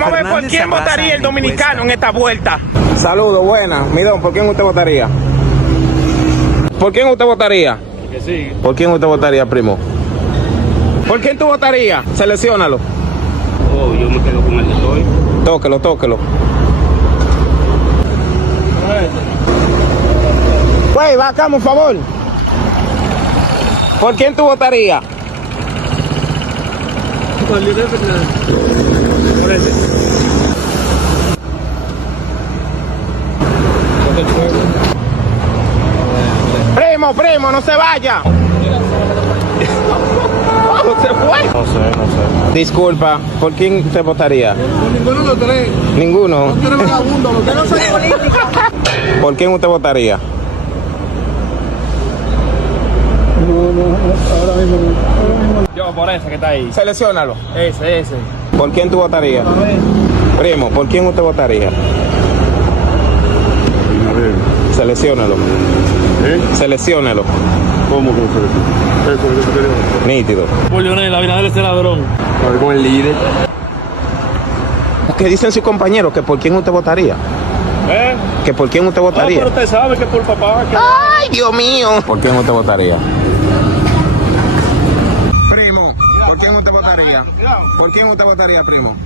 Vamos a ver por quién votaría el dominicano en esta vuelta. Saludos, buenas. Midón, ¿por quién usted votaría? ¿Por quién usted votaría? Que sí. ¿Por quién usted votaría, primo? ¿Por quién tú votarías? Selecciónalo. Oh, yo me quedo con el de hoy. Tóquelo, tóquelo. Güey, va acá, por favor. ¿Por quién tú votarías? Por Leonel Fernández. Por ese. Primo, no se vaya. No se fue. No sé. Disculpa, ¿por quién usted votaría? Ninguno de los tres. Ninguno. Usted no es vagabundo, usted no soy política. ¿Por quién usted votaría? Ahora mismo. Yo por ese que está ahí. Selecciónalo. Ese. ¿Por quién tú votarías? Primo, ¿por quién usted votaría? Selecciónalo. Selecciónalo. ¿Cómo que no se Nítido. Por Leonel, Abinader ese ladrón. con el líder. ¿Qué dicen sus compañeros? ¿Que por quién usted votaría? ¿Que por quién usted votaría? pero usted sabe que por papá. Que... ¡Ay, Dios mío! ¿Por quién usted votaría? Primo, ¿por quién usted votaría? ¿Por quién usted votaría, primo?